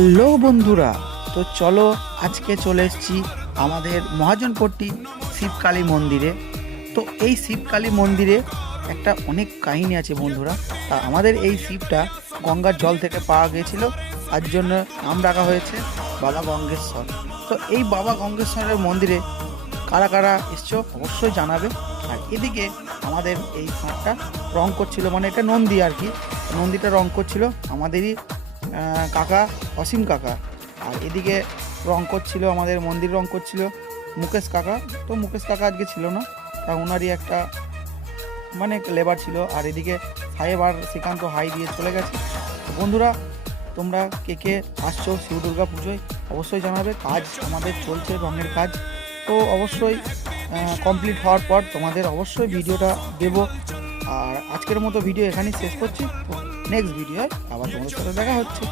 Hello বন্ধুরা, তো চলো আজকে চলে এসেছি আমাদের মহাজনপট্টি শিবকালী মন্দিরে। তো এই শিবকালী মন্দিরে একটা অনেক কাহিনী আছে বন্ধুরা। তা আমাদের এই শিবটা গঙ্গার জল থেকে পাওয়া গিয়েছিল, তার জন্য নাম রাখা হয়েছে বাবা গঙ্গেশ্বর। তো এই বাবা গঙ্গেশ্বরের মন্দিরে কারা কারা এসছো অবশ্যই জানাবে। আর এদিকে আমাদের এই ষাঁড়টা রং করছিল, মানে এটা নন্দী আর কি, নন্দীটা রং করছিল আমাদেরই কাকা অসীম কাকা। আর এদিকে রং করছিল আমাদের মন্দির রং করছিল মুকেশ কাকা। তো মুকেশ কাকা আজকে ছিল না, তা ওনারই একটা মানে লেবার ছিল। আর এদিকে সাহেব আর শ্রীকান্ত হাই দিয়ে চলে গেছে। তো বন্ধুরা, তোমরা কে কে আসছো শিব দুর্গা পুজোয় অবশ্যই জানাবে। কাজ আমাদের চলছে, রঙের কাজ। তো অবশ্যই কমপ্লিট হওয়ার পর তোমাদের অবশ্যই ভিডিওটা দেব। আর আজকের মতো ভিডিও এখানেই শেষ করছি। তো নেক্সট ভিডিওয় আবার তোমাদের সাথে দেখা হচ্ছে।